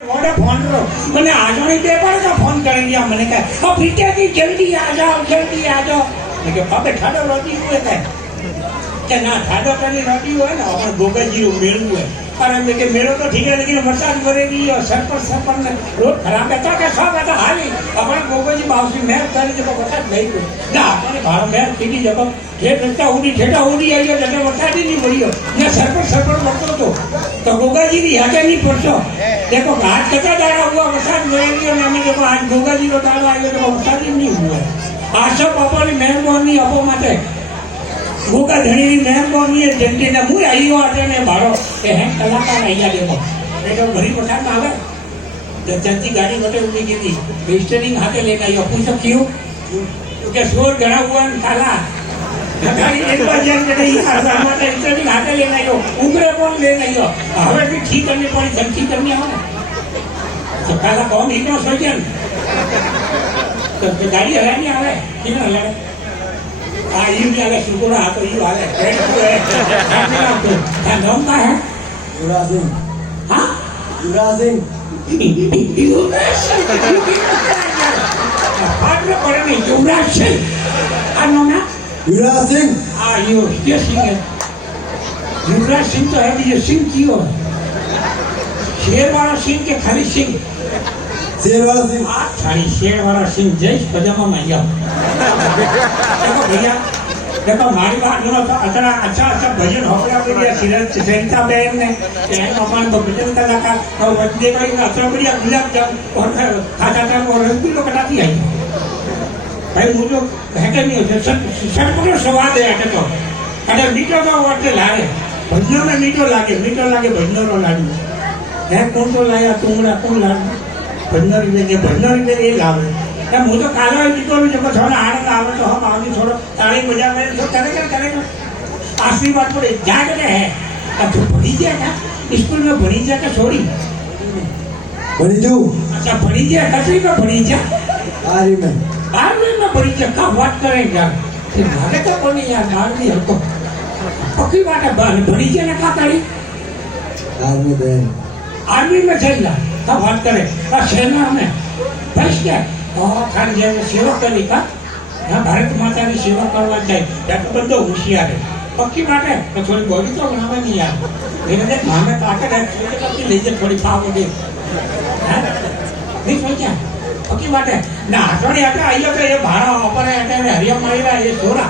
मोड़ा फोन करो मैंने आ जाओ नहीं पेपर का फोन कर दिया मैंने कहा अब पीटे की जल्दी आ जाओ मैं कहा पापे ठाडो रोटी हुए थे क्या ना ठाडो करनी रोटी हुए ना अपन गोगा जी मेड़ू है अरे मैं के मेड़ो तो ठीक है लेकिन बरसात भरेगी और सर पर रोड खराब है तो क्या सब है तो हाल ही अपन गोगा जी बाउसी मेहर कर जब बरसात नहीं को ना अपन भाड़ मेहर कीटी जब ठेठा उड़ी आई जब बरसात ही नहीं पड़ी हो या सर पर बरतो तो गोगा जी की याद नहीं पड़तो देखो आज कचा दाड़ा हुआ बरसात भरेगी और हमें देखो आज गोगा जी को दाड़ा आई तो बरसात ही नहीं हुआ है आज सब अपनी मेहरबानी अपो माटे गोगा धणी मेहरबानी है जनते ने मुई आईयो आटे ने भाड़ो के हैं कलाकार आईया देखो ये तो भरी बरसात में आवे तो चलती गाड़ी बटे उड़ी गई थी स्टेरिंग हाथे लेके आईयो पूछो क्यों क्योंकि शोर गड़ा हुआ है काला गाड़ी एक बार जन के नहीं यार हमारे स्टेरिंग हाथे लेके आईयो उगरे कौन लेके आईयो हवे भी ठीक करनी पड़ी धमकी करनी है तो काला कौन इतना सोचन तो गाड़ी हलानी आवे किन हलाने ये भी आगे शुरू रहा तो ये वाले क्या नाम का है युवराज सिंह हाँ युवराज सिंह पड़े नहीं युवराज सिंह नाम ना युवराज सिंह हाँ ये सिंह है युवराज सिंह तो है ये सिंह क्यों है शेर वाला सिंह के खाली सिंह शेर वाला सिंह खाली शेर वाला सिंह जय पजामा में देखो भैया देखो हमारी बात सुनो तो अच्छा भजन होकड़ा बढ़िया सरिता बहन ने अपन तो भजन कलाकार और बच्चे का अच्छा बढ़िया गुलाब जाम और खाता था और रसगुल्लो कटाती आई भाई मुझे है कि नहीं सर स्वाद है तो अगर मीठो तो वाटे लागे भजनों में मीठो लागे भजनों रो लाडू है कौन तो लाया तुमरा कौन लाडू भजनों ये लावे क्या मुझे काला है तो जब थोड़ा आनंद आवे तो हम आगे थोड़ा ताली बजा में तो करेगा आखिरी बात पर जागते हैं अब तो पढ़ी जाएगा स्कूल में पढ़ी जाएगा छोड़ी बनीजू अच्छा पढ़ी जाए कसरी में पढ़ी जा आर्मी में पढ़ी जा का बात करेंगे फिर भागे तो कौन यार आर्मी है तो पक्की बात है पढ़ी जाए ना का करी आर्मी में चल जा का बात करे सेना में बस क्या खाली जैसे सेवा करनी का यहाँ भारत माता की सेवा करवा चाहिए तो बंदो होशियार है पक्की बात है तो थोड़ी बॉडी तो बनावे नहीं यार मेरे देख मामे ताकत है छोटे पक्की ले थोड़ी पाव दे नहीं सोचा पक्की बात है ना आठवाड़ी आटे आइयो तो ये भाड़ा ऊपर है आटे हरिया मारेगा ये छोरा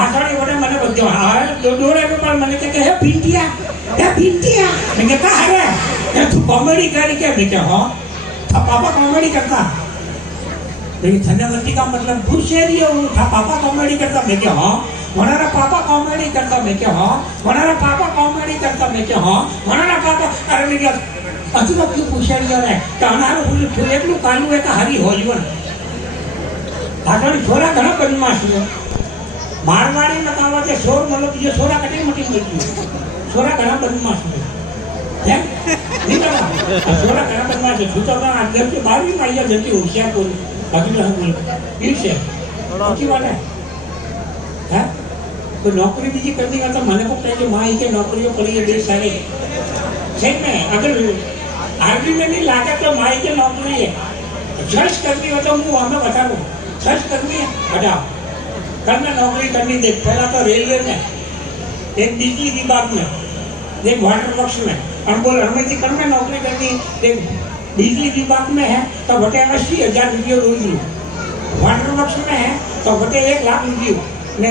आठवाड़ी बोले मैंने बच्चों हाँ डोरे के ऊपर मैंने कहा है पिंटिया मैंने कहा है तू कॉमेडी करी क्या बेटे हाँ पापा कॉमेडी करता लेकिन धन्यवंती का मतलब भूशेरी हो था पापा कॉमेडी करता मैं क्या हाँ हमारा पापा कॉमेडी करता मैं क्या हाँ हमारा पापा कॉमेडी करता मैं क्या हाँ हमारा पापा अरे मैं क्या अति लोग क्यों भूशेरी हो रहे तो हमारा फूल एक लोग कालू है का हरी हो जीवन आठवाड़ी छोरा घना बदमाश है मारवाड़ी में कहा कि शोर मतलब ये छोरा कटी मटी मिलती है छोरा घना बदमाश है नहीं करना छोरा घना बदमाश है छूटा का आगे के बाहर भी मारिया जल्दी होशियार बोली बाकी तो हम बोले ये से अच्छी बात है तो नौकरी भी करने का तो मैंने को पहले माँ ही के नौकरियों पड़ी है देश सारे सही में अगर आर्मी में नहीं लागे तो माँ ही के नौकरी है सर्च करनी हो तो मैं हमें बता दूँ सर्च करनी है बताओ कल में नौकरी करनी देख पहला तो रेलवे में एक बिजली विभाग में एक वाटर वर्क्स में हम बोल हमें जी कल में नौकरी करनी एक बिजली विभाग में है तो बटे 80,000 रुपये रोज वाटर वर्क्स में है तो बटे 1 लाख रुपये ने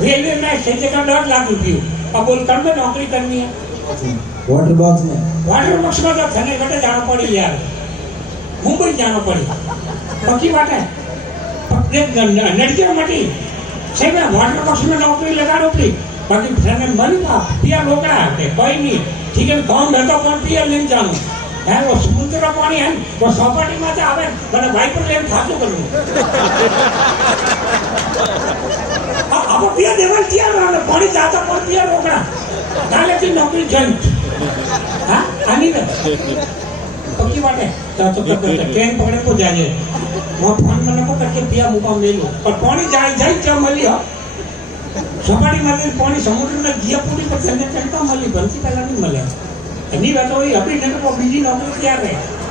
रेलवे में 1.5 लाख रुपये अब बोल कर में नौकरी करनी है वाटर बॉक्स में तो थने घटे जाना पड़ी यार मुंबई जाना पड़ी पक्की बात है लड़कियों मटी सही में वाटर बॉक्स में नौकरी लगा रोटी बाकी थने मन का पिया लोकड़ा है कोई नहीं ठीक है गाँव में तो कौन पिया लेने जानू है वो समुद्र पानी है वो सपाटी में आवे मैंने भाई पर लेन खासो करूँ अब पिया देवल किया ना पानी जाता पर पिया रोकड़ा काले की नौकरी जंत हाँ आनी ना पक्की बात है तो ट्रेन पकड़े को जाइए वो फोन मैंने को करके पिया मुकाम ले लो और पानी जाए क्या मली हो सपाटी में पानी समुद्र में गिया पूरी पर चलने चलता मली बनती पहला नहीं मले એની વાત હોય હતી ને તો બીજી નોકરી ક્યાં રહે